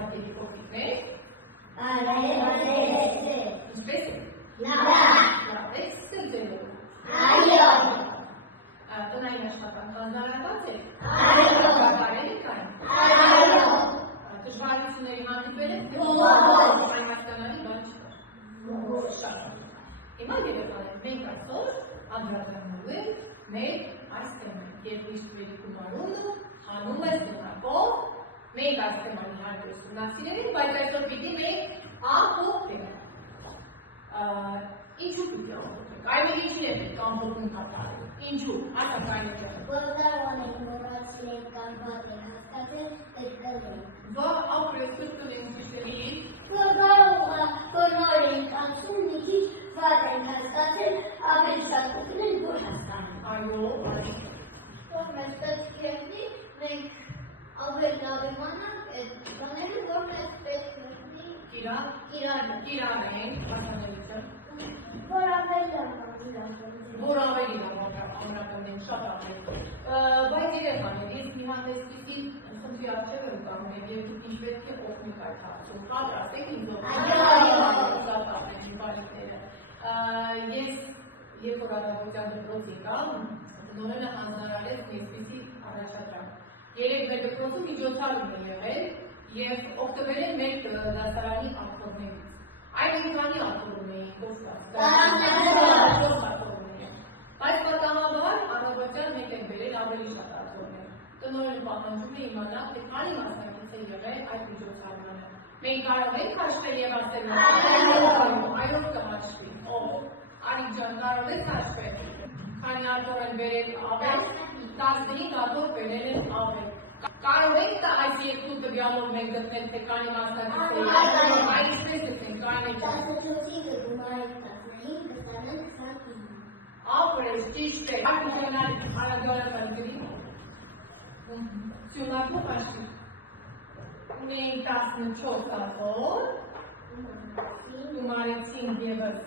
հատերի կողքներ։ Ինչպես է։ Լավ է, սկսելով։ Այո։ Տնային աշխատանք անձնարարված է։ Այո։ Բարել եք այն։ Այո։ Դժվարությունների հանդիպել եք։ Ոչ։ Այն հասկանալի բան չկար։ Շատ։ Հիմա երեխաներ, մենք այսօր անդրադառնալու ենք մեր այս թեմային, երբ իշխների գումարումը հանում է զնակով, մենք այս թեմանի հարցը ուսումնասիրել, բայց այսօր պիտի մենք ամփոփենք։ Ինչու պիտի ամփոփենք։ Այմելիչներ ենք ամփոփում կատարել։ Ինչու։ Ասած այմելիչներ։ Որտեղ մոռացել ենք կամ վատ ենք հասկացել, դեպքել ենք։ Բա ապրել ցույցել ցույցելի։ Որ նոր ենք անցում մի քիչ վատ ենք հասկացել, ավելի շատ կգնել, որ հասկանանք։ Այո, որ մեզ պետք է լինի, մենք ավելի լավ իմանանք այդ բաները, որ մեզ պետք է լինի իրար ենք, հասանելիություն։ Որ ավելի լավ ամրապնդենք շատ ավելի։ Բայց երեխաներ, ես մի հանդեսպիսի խնդրի առջև եմ կանգնել եւ ինչ պետք է օգնենք այդ հարցում։ Պատրաստ եք ինձ օգնել։ Ես երբ որ առավոտյան դպրոց եկա, Նորենը հանձնարարեց մի այսպիսի առաջադրանք։ Երեք մեր դպրոցում միջոցառում է եղել եւ օգտվել են մեր դասարանի ակտորներից։ Այդ ինքանի ակտորում էին կոստած։ Բայց պատահաբար առավոտյան մեկ են բերել ավելի շատ ակտորներ։ Տնօրենը պահանջում է իմանալ, թե քանի մասնակից է եղել այդ միջոցառմանը։ Մենք կարող ենք հաշվել եւ ասել, այո, կհաշվի։ Արիկ ջան, կարող եք հաշվել։ Քանի ակտոր են բերել ավել, 15 ակտոր բերել են ավել։ Կարող եք այս երկու տվյալով մենք գտնել, թե քանի մասնակից է եղել, այսպես ենք, կարելի է։ 14-ի գումարի 15, 29։ Ապրես, ճիշտ է։ Այդ ուղենալ հարադարական գրի։ Սյունակով հաշվի։ Ունեին 14 ակտոր, գումարեցին ևս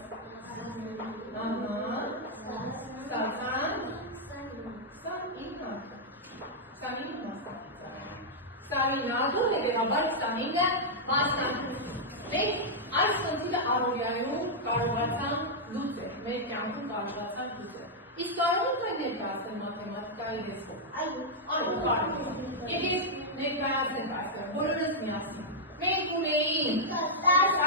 29 ակտոր, հետևաբար 29 մասնակից։ Մենք այս խնդիրը առօրյայում կարողացանք լուծել, մեր կյանքում կարողացանք լուծել։ Իսկ կարող եք ներկայացնել մաթեմատիկայի լեզվով։ Այո, կարող եք։ Եվ ես ներկայացնեմ այստեղ, բոլորս միասին։ Մենք ունեինք 5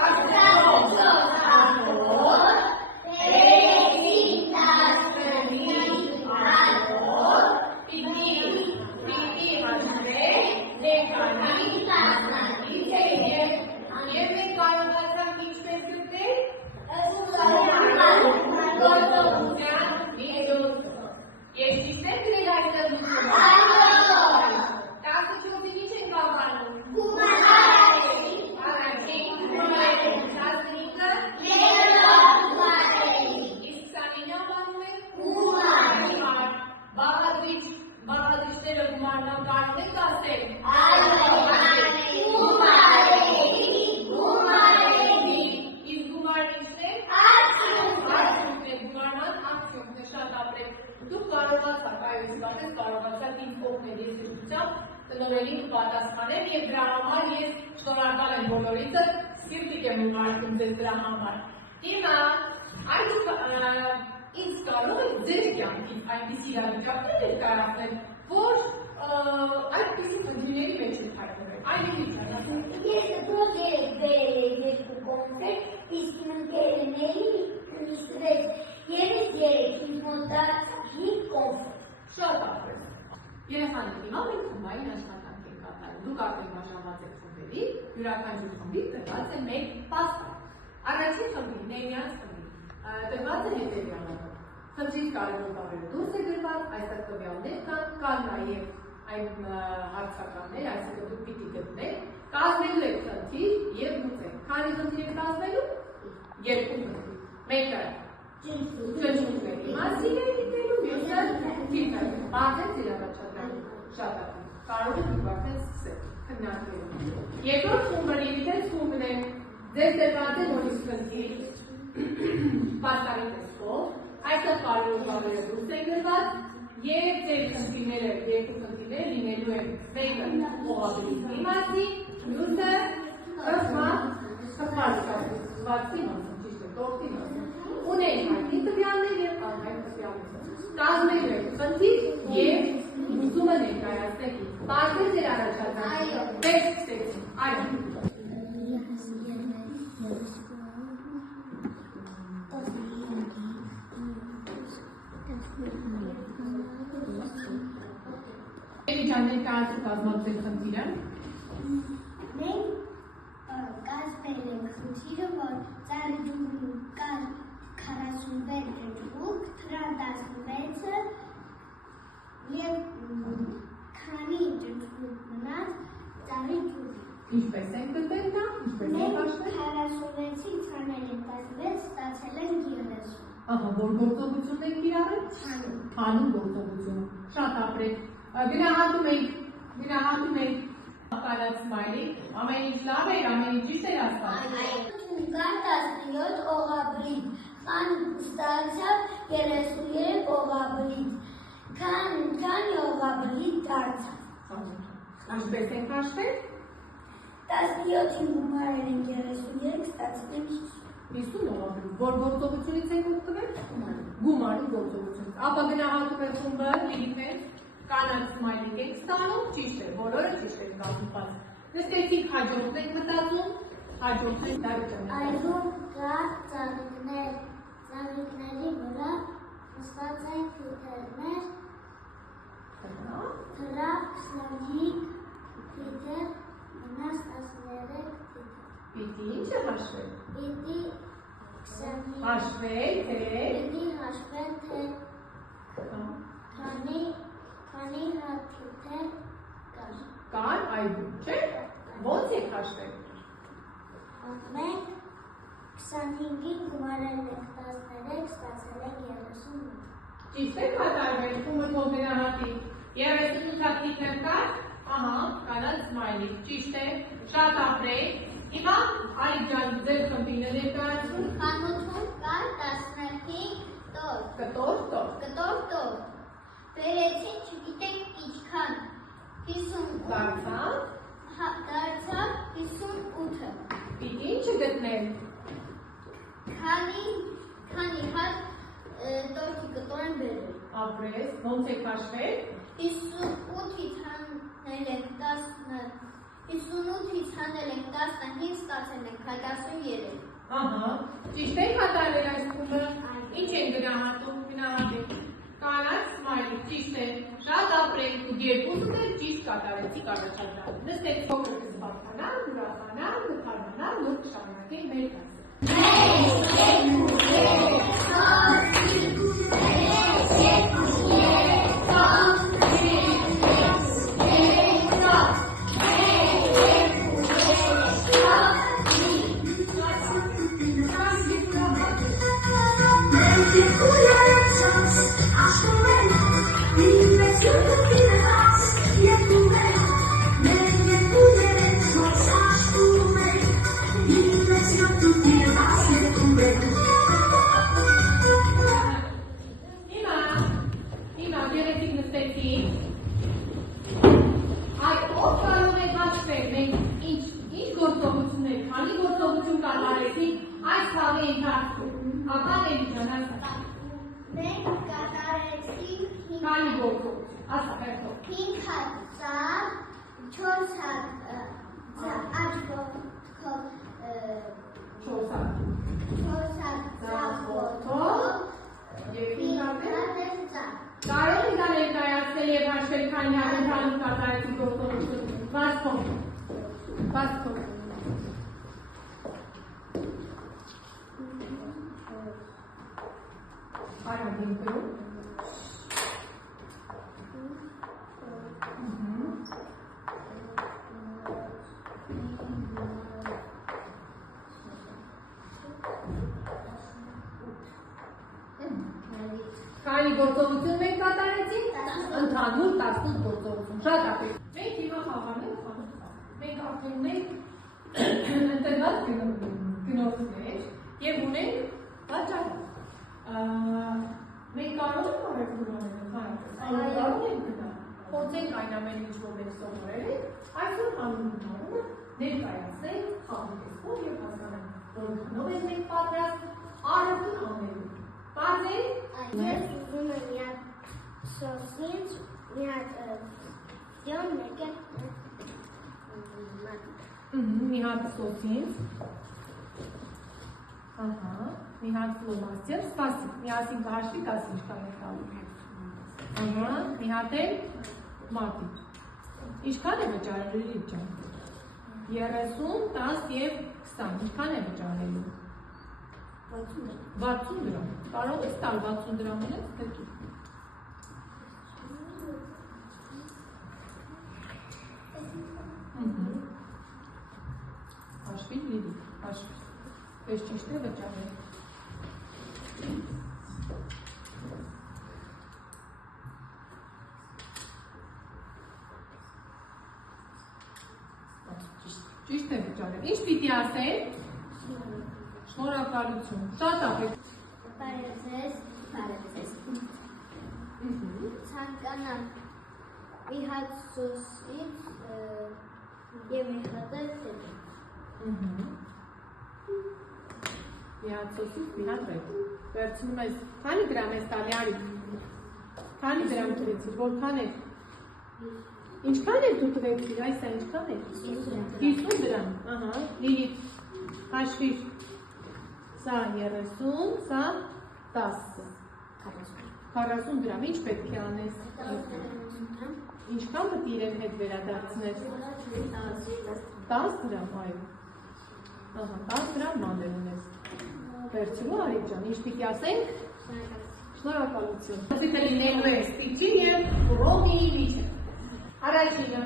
Եվ ձեր խնդիրները, երկու խնդիրները լինելու են մեկը օղաբրիզի մասին, մյուսը կրծվածքի մասին, ճիշտ է, տորտի մասին։ Ունենք հայտնի տվյալներ և անհայտ տվյալներ։ Կազմելու եք խնդիր և լուծումը ներկայացնեք։ Պարզել ձեր առաջադրանքը։ Դեր սկսեցին։ Այո։ Էլիջան ներկայացու կազմացել խնդիրը։ Մենք կազմել ենք խնդիրը, որ ծառաջուկում կար 46 ջուկ, թրան 16-ը և քանի ջուկ մնաց ծառի ջուկի։ Ինչպես ենք գտել դա, ինչպես ենք հաշվել։ Մենք 46-ից հանել ենք 16, ստացել ենք 30։ Ահա, որ գործողություն ենք իրարել։ Հանուն գործողություն։ Շատ ապրեք։ Գնահատում ենք կարած սմայլի, ամեն ինչ լավ էր, ամեն ինչ ճիշտ էր ասված։ Կար 17 օղաբրիտ, քան ստացավ 33 օղաբրիտ, քանի օղաբրիտ դարձավ։ Ինչպես ենք հաշվել։ 17-ին գումարել ենք 33, ստացել ենք 50 օղաբրիտ, որ գործողությունից ենք օգտվել։ Գումարի գործողությունից։ Ապա գնահատում է խումբը Լիլիթեն, կանաչ սմայլիկ ենք ստանում, ճիշտ է, բոլորը ճիշտ են կազմված։ Նստեցիք հաջորդ ենք մտածում, հաջորդ ենք դարիքն։ Այժմ կա ծաղիկների վրա նստած են թիթեռներ, թրա 25 թիթեռ, մնաց 13 թիթեռ։ Պիտի ինչը հաշվել։ Պիտի 25 Հաշվել, թե։ Պիտի հաշվել, թե քանի հատ թիթեռ կար։ Կար, այդու, չէ։ Ոնց եք հաշվել։ Մենք 25-ին գումարել ենք 13, ստացել ենք 38։ Ճիշտ եք կատարվել, խումբը թող գնահատի։ 38 հատ թիթեռ կար, ահա, կանաչ սմայլիկ, ճիշտ է, շատ ապրեք։ Հիմա Արիջան ձեր խմբինը ներկայացնում։ Խանութում կար 15 տոր։ Կտոր, տոր։ Տոր։ Բերեցին չգիտեք ինչքան, 58 դարձավ 58-ը։ Պիտի ինչը գտնել։ Քանի հատ տորթի կտոր են բերել։ Ապրես, ոնց եք հաշվել։ 58-ից հանել ենք 15, ստացել ենք 43։ Ահա, ճիշտ եք կատարել այս խումբը։ Ինչ են գնահատում, գնահատեք։ Կանաչ սմայլիկ, ճիշտ է, շատ ապրեք ու երկուսը դեր ճիշտ կատարեցիք առաջադրանքը։ Նստեք փոքր կզբաղանալ, ուրախանալ, մթարմանալ, նոր կշարունակենք մեր Հիմա երեցիկ նստեցիք։ Այդ ով կարող եք հաշվել, մենք ինչ գործողություններ, քանի գործողություն կատարեցինք այս խաղի ընթացքում։ Ապա Էլիջան ասա։ Մենք կատարեցինք Քանի գործողություն, ասա հերթով։ 5 հատ ծառ, 4 հատ աչքով, 4 հատ 4 հատ ծաղոտով, և 5 հատ ծառ։ Կարող ենք դա ներկայացնել և հաշվել քանի հատ ընդհանուր կատարեցիք գործողություն։ Վազքով։ Արագին կրում։ Քանի գործողություն մենք կատարեցինք, ընդհանուր 18 գործողություն, շատ ապրեք։ Մենք հիմա խաղանում ենք, մենք արդեն ունենք ընտրված գնորդներ և ունենք վաճառող։ Մենք կարող ենք արել Կարող ենք գնալ։ Փորձենք այն ամեն ինչ, որ մենք սովորել ենք, այսօր անունը ներկայացնենք խաղի տեսքով եւ հասկանանք, որքանով ենք մենք պատրաստ առանձին անելու։ Բացեք։ Ես ուզում եմ մի հատ սոսից, մի հատ ձյոն, մեկ է Մի հատ սոսից։ Ահա, մի հատ ֆլոմաստեր, սպասի, միասին կհաշվի, կաս ինչքան է տալու։ Ահա, մի հատ էլ մատի։ Ինչքան է վճարելու Լիլիթ ջան։ 30, 10 եւ 20, ինչքան է վճարելու։ 60 դրամ։ Կարող ես տալ 60 դրամն ես թե դու։ Հաշվի Լիլիթ, հաշվի։ Պես ճիշտ է վճարել։ Ճիշտ է վճարել։ Ինչ պիտի ասել։ Շնորհակալություն։ Շատ աղեք։ Բարև Ցանկանամ մի հատ սոսից եւ մի հատ էլ Մի հատ սոսից, մի հատ ռետ։ Վերցնում ես, քանի դրամ ես տալի արի։ Քանի դրամ տվեցիր, որքան է։ Ինչքան է դու տվեցիր, այսա ինչքան է։ 50 դրամ, ահա, Լիլիթ, հաշվիր։ Սա 30, սա 10։ 40 դրամ, ինչ պետք է անես։ Ինչքան պետք է իրեն հետ վերադարձնես։ 10 դրամ, այո։ Ահա, 10 դրամ մաներ ունես։ Վերցրու Արիք ջան, ինչ պիտի ասենք։ Շնորհակալություն։ Այսինքն լինելու է ստիճին եւ ռոմիի միջև։ Առաջինը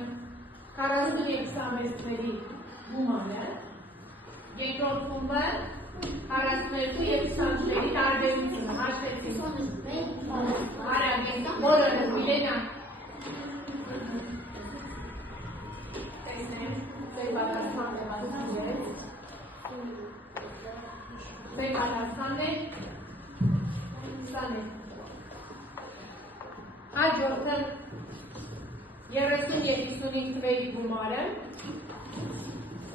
40-26-ների գումարը, երկրորդ խումբը 42 եւ 20-ների տարբերությունը հաշվեցինք։ Արագ, բոլորը Միլենա։ Տեսնեմ, ձեր պատասխանն է հասնես։ Ձեր պատասխանն է 20։ Հաջորդը 30 եւ 55 թվերի գումարը,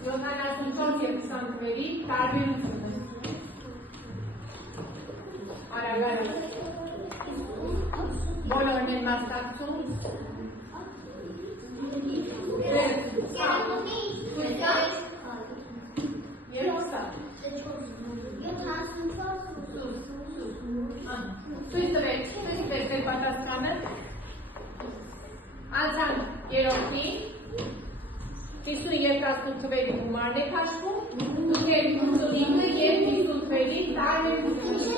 74 եւ 20 թվերի տարբերությունը։ Արագ, բոլորն են մասնակցում։ Ցույց տվեք ձեր պատասխանը։ Անցան երրորդին, 50-18 թվերի գումարն է հաշվում, դուքեր 55 եւ 50 թվերի տարբերությունը։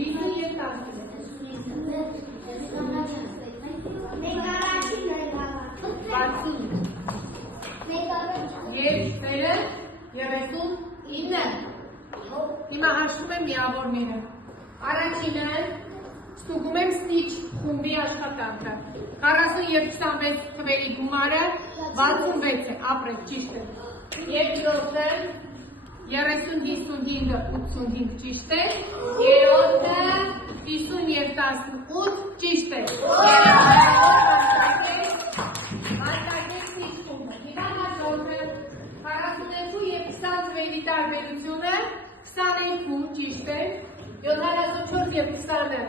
50 եւ 10 Եվ ծերը 39։ Հիմա հաշվում եմ միավորները։ Առաջինը ստուգում եմ ստիչ խումբի աշխատանքը։ 40 եւ 26 թվերի գումարը 66 է, ապրեք, ճիշտ է։ Երկրորդը 30-55-85 ճիշտ է։ Երրորդը 50 եւ 18 ճիշտ է։ Տարբերությունը 22 ճիշտ է, 74 եւ 20-ը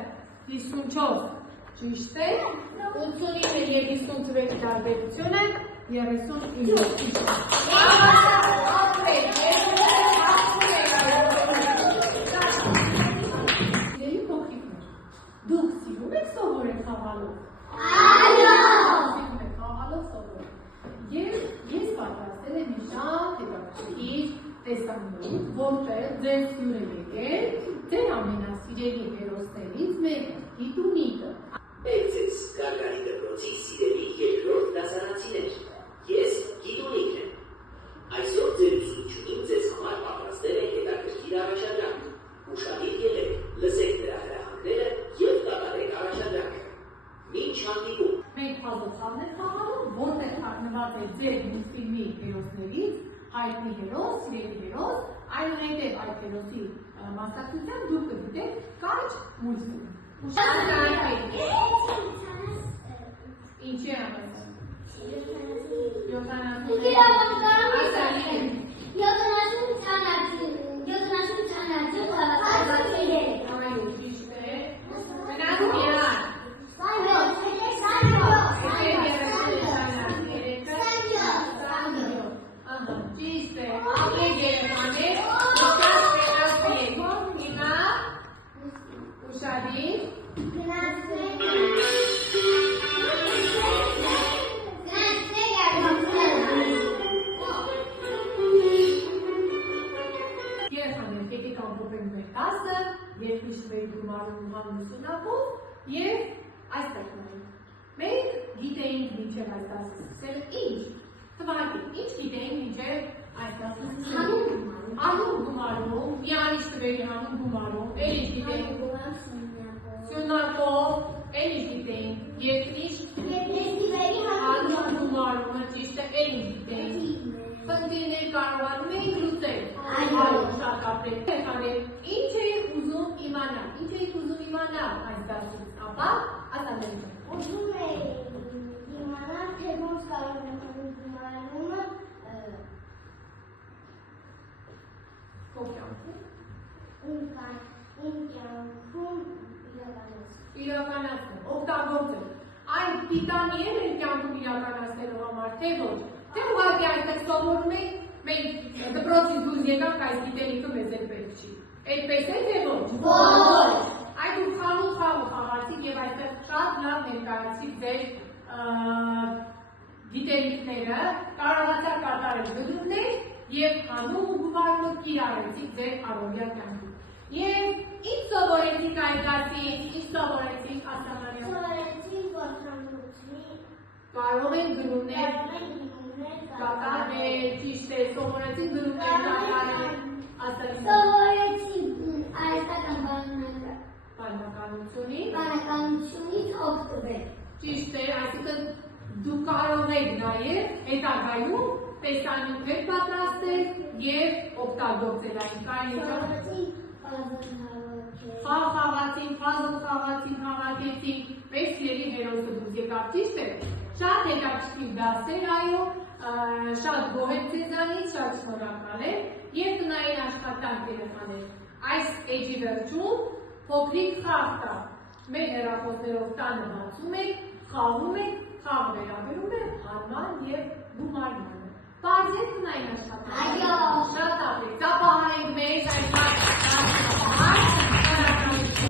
54 ճիշտ է, 89 եւ 50 թվերի տարբերությունը 39 ճիշտ է։ Դուք սիրում եք սովորել խաղալով։ Այո։ Խաղալով սովորել։ Եվ ես պատրաստել եմ մի շատ հետաքրքիր տեսանյութ, որտեղ ձեր հյուրը եկել ձեր ամենասիրելի հերոսներից մեկը, Գիտունիկը։ Եք ձեզ Գարգարի դպրոցի սիրելի երկրորդ դասարանցիներ, ես Գիտունիկն եմ։ Այսօր ձեր ուսուցչուհին ձեզ համար պատրաստել է հետաքրքիր առաջադրանք։ Ուշադիր եղեք, լսեք նրա հրահանգները եւ կատարեք առաջադրանքը։ Մինչ հանդիպում։ Մենք հազոխաններ խաղալու, որտեղ թարգնված է ձեր մուլտֆիլմի հերոսներից հայտնի հերոս, սիրելի հերոս, այնուհետև այդ հերոսի մասնակցությամբ դուք կգիտեք կարճ մուլտֆիլմ։ Ուշադրություն։ Ինչի է համասը։ Եվ այստեղ նայենք, մենք գիտեինք մինչև այս դասը սկսել ինչ, թվարկի, ինչ գիտեինք մինչև այս դասը սկսել, հանուն գումարում, միանիշ տվերի հանուն գումարում, էլ ինչ գիտեինք, սյունակով, էլ ինչ գիտեինք, երկրիշ, հանուն գումարումը, ճիշտ է, էլ ինչ գիտեինք, խնդիրներ կարողանում էինք լուծել, շարքապել, ինչ էիք ուզում իմանալ, այս դասից, ապա, ասանելիք։ Ուզում էի իմանալ, թե ոնց կարող եմ գումարումը Քո կյանքում իմ կյանքում իրականացնել, օգտագործել։ Այն պիտանի է մեր կյանքում իրականացնելու համար, թե ոչ, թե ուղղակի այստեղ սովորում ենք, մենք դպրոցից դուրս եկանք այս գիտելիքը մեզ էլ պետք չի։ Այդպես է, թե ոչ։ Ոչ։ Այդ ու խաղ խաղացիք եւ այստեղ շատ լավ ներկայացիք ձեր գիտելիքները, կարողացաք կատարել գրումներ եւ հանուն ու գումարումը կիրառեցիք ձեր առօրյա կյանքում։ Եվ ինչ սովորեցիք այդ դասից, ինչ սովորեցիք Ասամանյան։ Սովորեցինք, որ հանրությունի կարող են գրումներ կատարել, ճիշտ է, սովորեցիք գրումներ կատարել, Սովորեցինք հայաստան բանականությունից օգտվել։ Ճիշտ է, այսինքն դու կարող եք նաև հետագայում տեսանյութեր պատրաստել եւ օգտագործել այն կարելի խաղացին, puzzle խաղացին, հավաքեցին, մեր սիրելի հերոսը դուք եկավ, ճիշտ է։ Շատ հետաքրքիր դասեր, այո, շատ գոհ եմ ձեզանից, շատ շնորհակալ եմ եւ տնային աշխատանք երեխաներ։ Այս էջի վերջում փոքրիկ խաղ կա։ Մեր հեռախոսներով տանը բացում եք, խաղում եք, խաղ վերաբերում է հարման եւ գումարմանը։ Բարձր տնային աշխատանք։ Այո, շատ ապրեք։ Ծափահարենք մեր այս